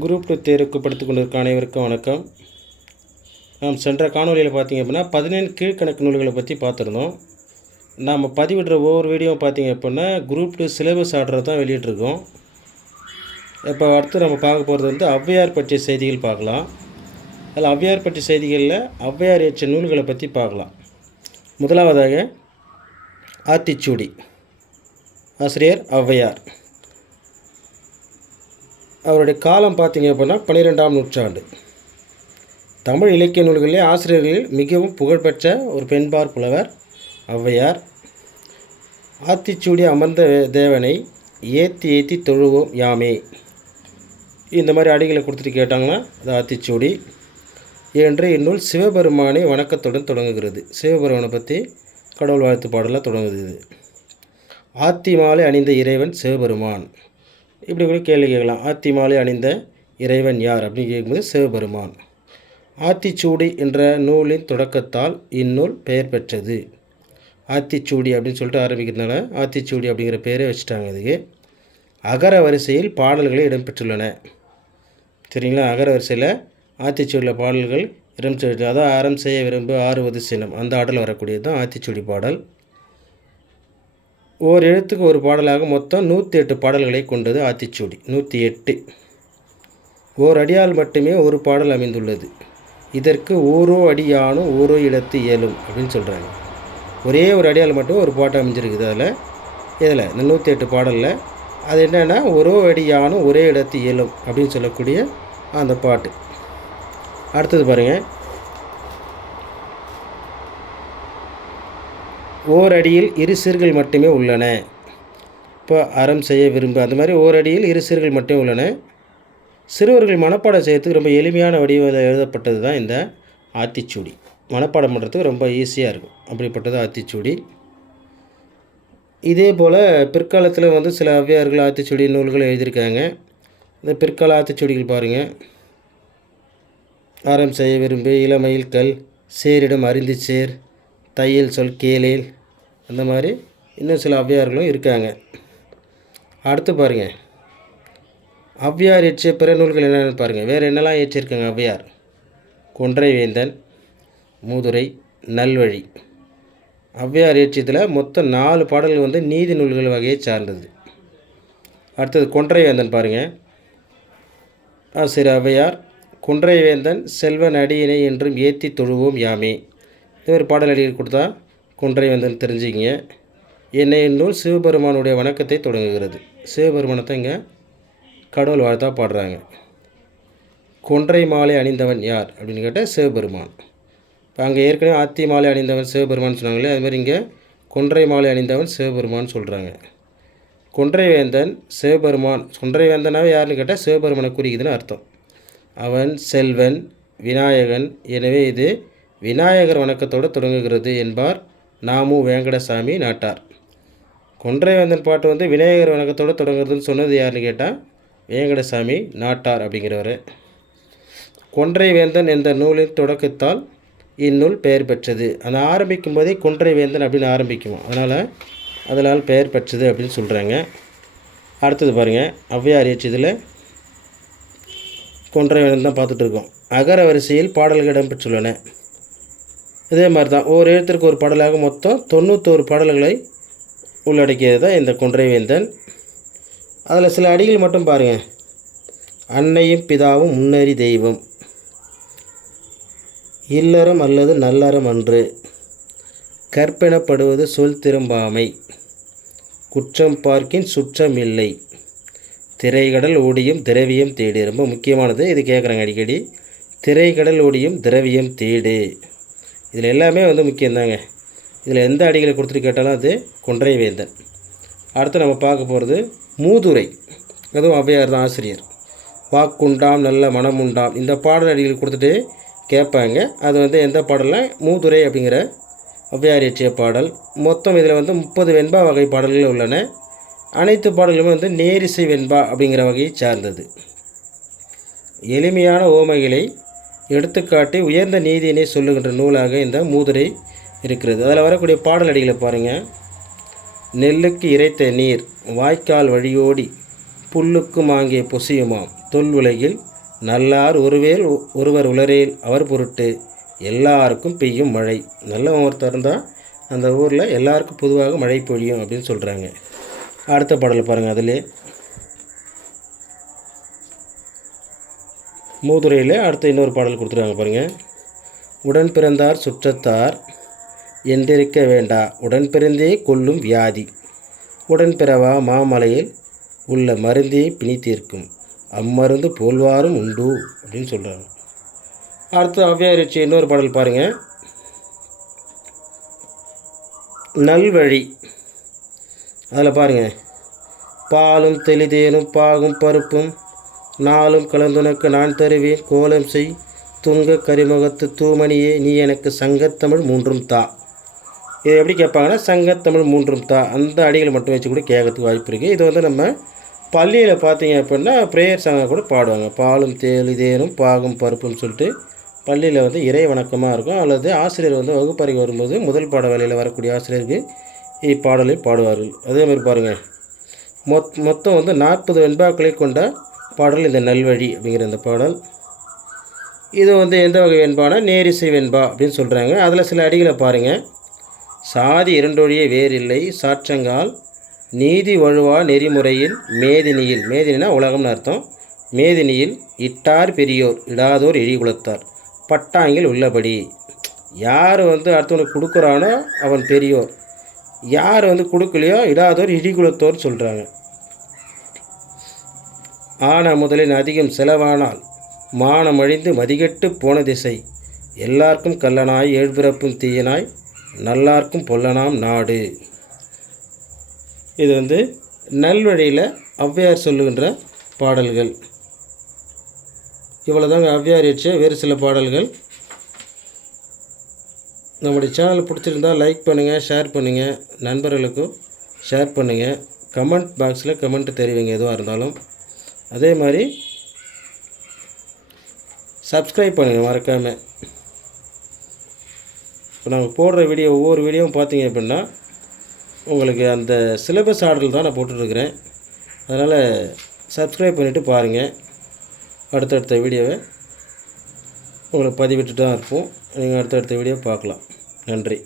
Group two தேர்வுக்கு படித்துக் கொண்டிருக்க அனைவருக்கும் வணக்கம். நாம் சென்ற காணொலியில் பார்த்தீங்க அப்படின்னா பதினேழு கீழ்கணக்கு நூல்களை பற்றி பார்த்துருந்தோம். நாம் பதிவிடுற ஒவ்வொரு வீடியோ பார்த்தீங்க அப்படின்னா குரூப் டூ சிலபஸ் ஆர்டரை தான் வெளியிட்ருக்கோம் இப்போ அடுத்து நம்ம பார்க்க போகிறது வந்து ஔவையார் பற்றிய செய்திகள் பார்க்கலாம். அதில் ஔவையார் பற்றிய செய்திகளில் ஔவையார் ஏற்ற நூல்களை பற்றி பார்க்கலாம். முதலாவதாக ஆத்திச்சூடி. ஆசிரியர் ஔவையார். அவருடைய காலம் பார்த்தீங்க அப்படின்னா பன்னிரெண்டாம் நூற்றாண்டு. தமிழ் இலக்கிய நூல்களிலே ஆசிரியர்களில் மிகவும் புகழ்பெற்ற ஒரு பெண்பார் புலவர் ஔவையார். ஆத்திச்சூடி அமர்ந்த தேவனை ஏற்றி ஏற்றி தொழுவோம் யாமே. இந்த மாதிரி அடிகளை கொடுத்துட்டு கேட்டாங்கன்னா அது ஆத்திச்சூடி. என்று இந்நூல் சிவபெருமானை வணக்கத்துடன் தொடங்குகிறது. சிவபெருமானை பற்றி கடவுள் வாழ்த்து பாடலாக தொடங்குது ஆத்தி மாலை அணிந்த இறைவன் சிவபெருமான். இப்படி கூட கேள்வி கேட்கலாம். ஆத்தி மாலை அணிந்த இறைவன் யார்? அப்படின்னு கேட்கும்போது சிவபெருமான். ஆத்திச்சூடி என்ற நூலின் தொடக்கத்தால் இந்நூல் பெயர் பெற்றது. ஆத்திச்சூடி அப்படின்னு சொல்லிட்டு ஆரம்பிக்கிறதுனால ஆத்திச்சூடி அப்படிங்கிற பேரே வச்சுட்டாங்க இதுக்கு. அகர வரிசையில் பாடல்களை இடம்பெற்றுள்ளன. சரிங்களா? அகர வரிசையில் ஆத்திச்சூடியில் பாடல்கள் இடம்பெற்று அதான் அறம் செய்ய விரும்பு ஆறுவது சினம் அந்த ஆடல் வரக்கூடியது தான் ஆத்திச்சூடி பாடல். ஓர் எழுத்துக்கு ஒரு பாடலாக மொத்தம் நூற்றி எட்டு பாடல்களை கொண்டது ஆத்திச்சூடி. நூற்றி எட்டு ஓர் அடியால் மட்டுமே ஒரு பாடல் அமைந்துள்ளது. இதற்கு ஓரோ அடியானும் ஓரோ இடத்து இயலும் அப்படின்னு சொல்கிறாங்க ஒரே ஒரு அடியால் மட்டும் ஒரு பாட்டு அமைஞ்சிருக்குது அதில். இதில் இந்த நூற்றி எட்டு பாடலில் அது என்னென்னா ஒரோ அடியானும் ஒரே இடத்து இயலும் அப்படின்னு சொல்லக்கூடிய அந்த பாட்டு. அடுத்தது பாருங்கள் ஓர் அடியில் இரு சீர்கள் மட்டுமே உள்ளன. இப்போ அறம் செய்ய விரும்பு அந்த மாதிரி ஓர் அடியில் இரு சீர்கள் மட்டுமே உள்ளன. சிறுவர்கள் மனப்பாடம் செய்யறதுக்கு ரொம்ப எளிமையான வடிவத்தில் எழுதப்பட்டது தான் இந்த ஆத்திச்சூடி. மனப்பாடம் பண்ணுறதுக்கு ரொம்ப ஈஸியாக இருக்கும். அப்படிப்பட்டது ஆத்திச்சூடி. இதே போல் பிற்காலத்தில் வந்து சில ஔவையார்கள் ஆத்திச்சுடி நூல்கள் எழுதியிருக்காங்க. இந்த பிற்கால ஆத்திச்சுடிகள் பாருங்கள் அறம் செய்ய விரும்பு இளமையில் கல் சேரிடம் அறிந்து சேர் தையல் சொல் கேளேல் அந்த மாதிரி இன்னும் சில ஔவையார்களும் இருக்காங்க. அடுத்து பாருங்கள் ஔவையார் இயற்றிய பிற நூல்கள் என்னென்னு பாருங்கள் வேறு என்னெல்லாம் இயற்றியிருக்காங்க ஔவையார் கொன்றை வேந்தன் மூதுரை நல்வழி. ஔவையார் இயற்றியதில் மொத்தம் நாலு பாடல்கள் வந்து நீதி நூல்கள் வகையை சார்ந்தது. அடுத்தது கொன்றை வேந்தன் பாருங்கள் ஆசிரியர் ஔவையார் குன்றை வேந்தன் செல்வன் அடியினை என்றும் ஏத்தி தொழுவோம் யாமே. இது ஒரு பாடல் அடியில் கொடுத்தா குன்றை வந்து தெரிஞ்சுக்கிங்க. என்னை நூல் சிவபெருமானுடைய வணக்கத்தை தொடங்குகிறது. சிவபெருமானத்தை இங்கே கடவுள் வாழ்த்தா பாடுறாங்க. குன்றை மாலை அணிந்தவன் யார் அப்படின்னு கேட்டால் சிவபெருமான். இப்போ அங்கே ஏற்கனவே ஆத்தி மாலை அணிந்தவன் சிவபெருமான் சொன்னாங்களே அதுமாதிரி இங்கே கொன்றை மாலை அணிந்தவன் சிவபெருமான் சொல்கிறாங்க கொன்றை வேந்தன் சிவபெருமான் கொன்றை வேந்தனாவே யாருன்னு கேட்டால் சிவபெருமானை குறிக்குதுன்னு அர்த்தம். அவன் செல்வன் விநாயகன் எனவே இது விநாயகர் வணக்கத்தோடு தொடங்குகிறது என்பார் நாமு வேங்கடசாமி நாட்டார். கொன்றைவேந்தன் பாட்டு வந்து விநாயகர் வணக்கத்தோடு தொடங்குறதுன்னு சொன்னது யாருன்னு கேட்டால் வேங்கடசாமி நாட்டார் அப்படிங்கிறவர். குன்றைவேந்தன் என்ற நூலின் தொடக்கத்தால் இந்நூல் பெயர் பெற்றது. அந்த ஆரம்பிக்கும் போதே கொன்றை வேந்தன் அப்படின்னு ஆரம்பிக்கும் அதனால் அதனால் பெயர் பெற்றது அப்படின்னு சொல்கிறாங்க அடுத்தது பாருங்கள் ஔவையார் இயற்றியதில் கொன்றைவேந்தன் தான் பார்த்துட்ருக்கோம் அகர வரிசையில் பாடல்கள் இடம்பெற்றுள்ளன. இதே மாதிரி தான் ஒரு எழுத்திற்கு ஒரு பாடலாக மொத்தம் தொண்ணூத்தோரு பாடல்களை உள்ளடக்கியது தான் இந்த குன்றைவேந்தன். அதில் சில அடிகள் மட்டும் பாருங்கள் அன்னையும் பிதாவும் முன்னறி தெய்வம். இல்லறம் அல்லது நல்லறம் அன்று. கற்பெனப்படுவது சொல் திரும்பாமை. குற்றம் பார்க்கின் சுற்றம் இல்லை. திரைகடல் ஓடியும் திரவியம் தேடு. ரொம்ப முக்கியமானது இது கேட்குறாங்க அடிக்கடி. திரைகடல் ஓடியும் திரவியம் தேடு. இதில் எல்லாமே வந்து முக்கியம்தாங்க இதில் எந்த அடிகளை கொடுத்துட்டு கேட்டாலும் அது கொன்றை வேந்தன். அடுத்து நம்ம பார்க்க போகிறது மூதுரை. அதுவும் ஔவையார் தான் ஆசிரியர். வாக்குண்டாம் நல்ல மனம் உண்டாம் இந்த பாடல் அடிகள் கொடுத்துட்டு கேட்பாங்க. அது வந்து எந்த பாடலில் மூதுரை அப்படிங்கிற ஔவையார் இயற்றிய பாடல். மொத்தம் இதில் வந்து முப்பது வெண்பா வகை பாடல்கள் உள்ளன. அனைத்து பாடல்களுமே வந்து நேரிசை வெண்பா அப்படிங்கிற வகையை சார்ந்தது. எளிமையான ஓமைகளை எடுத்துக்காட்டி உயர்ந்த நீதியினை சொல்லுகின்ற நூலாக இந்த மூதுரை இருக்கிறது. அதில் வரக்கூடிய பாடல் அடிகளை பாருங்கள் நெல்லுக்கு இறைத்த நீர் வாய்க்கால் வழியோடி புல்லுக்கும் மாங்கிய பொசியுமாம். தொல் உலகில் நல்லார் ஒருவேல் ஒருவர் உளரேல் அவர் பொருட்டு எல்லாருக்கும் பெய்யும் மழை. நல்ல ஒருத்தர் இருந்தால் அந்த ஊரில் எல்லாருக்கும் பொதுவாக மழை பொழியும் அப்படின்னு சொல்கிறாங்க அடுத்த பாடல் பாருங்கள் அதிலே மூதுரையில் அடுத்து இன்னொரு பாடல் கொடுத்துருக்காங்க பாருங்கள் உடன் பிறந்தார் சுற்றத்தார் என்றிருக்க வேண்டா. உடன் பிறந்தே கொல்லும் வியாதி. உடன் பிறவா மாமலையில் உள்ள மருந்தே பிணித்தீர்க்கும் அம்மருந்து போல்வாரும் உண்டு அப்படின்னு சொல்கிறாங்க அடுத்து அவ்வியாரிச்சி இன்னொரு பாடல் பாருங்கள் நல்வழி அதில் பாருங்கள் பாலும் தெளிதேனும் பாகும் பருப்பும் நாளும் கலந்துனக்கு நான் தருவேன். கோலம் செய். துங்க கரிமுகத்து தூமணியே நீ எனக்கு சங்கத்தமிழ் மூன்றும் தா. இது எப்படி கேட்பாங்கன்னா சங்கத்தமிழ் மூன்றும் தா. அந்த அடிகளை மட்டும் வச்சு கூட கேட்கறதுக்கு வாய்ப்பு இருக்குது இது வந்து நம்ம பள்ளியில் பார்த்தீங்க அப்படின்னா ப்ரேயர் சாங்கை கூட பாடுவாங்க. பாலும் தேனும் பாகும் பருப்புன்னு சொல்லிட்டு பள்ளியில் வந்து இறை வணக்கமாக இருக்கும். அல்லது ஆசிரியர் வந்து வகுப்பறைக்கு வரும்போது முதல் பாட வேலையில் வரக்கூடிய ஆசிரியருக்கு இப்பாடலை பாடுவார்கள். அதே மாதிரி பாருங்கள் மொத் மொத்தம் வந்து நாற்பது வெண்பாக்களை கொண்ட பாடல் இந்த நல்வழி அப்படிங்கிற இந்த பாடல். இது வந்து எந்த வகை வெண்பானா நேரிசை வெண்பா அப்படின்னு சொல்கிறாங்க அதில் சில அடிகளை பாருங்கள் சாதி இரண்டொழிய வேறில்லை. சாற்றங்கால் நீதி வழுவா நெறிமுறையில் மேதினியில். மேதினா உலகம்னு அர்த்தம். மேதினியில் இட்டார் பெரியோர் இடாதோர் இழிகுலத்தார் பட்டாங்கில் உள்ளபடி. யார் வந்து அடுத்தவனுக்கு கொடுக்குறானோ அவன் பெரியோர். யார் வந்து கொடுக்கலையோ இடாதோர் இழிகுலத்தோர் சொல்கிறாங்க ஆன முதலின் அதிகம் செலவானால் மானம் அழிந்து மதிகெட்டு போன திசை. எல்லாருக்கும் கல்லனாய் ஏழ்பிறப்பும் தீயனாய் நல்லார்க்கும் பொல்லனாம் நாடு. இது வந்து நல்வழியில் ஔவையார் சொல்லுகின்ற பாடல்கள். இவ்வளோதாங்க ஔவையார் இயற்றிய வேறு சில பாடல்கள். நம்முடைய சேனல் பிடிச்சிருந்தால் லைக் பண்ணுங்கள் ஷேர் பண்ணுங்கள் நண்பர்களுக்கும் ஷேர் பண்ணுங்கள் கமெண்ட் பாக்ஸில் கமெண்ட் தெரிவிங்க எதுவாக இருந்தாலும். அதே மாதிரி சப்ஸ்கிரைப் பண்ணுங்கள் மறக்காமல் இப்போ நாங்கள் போடுற வீடியோ ஒவ்வொரு வீடியோவும் பார்த்தீங்க அப்படின்னா உங்களுக்கு அந்த சிலபஸ் ஆர்டர் தான் நான் போட்டுட்ருக்கிறேன். அதனால் சப்ஸ்கிரைப் பண்ணிவிட்டு பாருங்கள் அடுத்தடுத்த வீடியோவை உங்களுக்கு பதிவிட்டு தான் இருப்போம். நீங்கள் அடுத்தடுத்த வீடியோ பார்க்கலாம். நன்றி.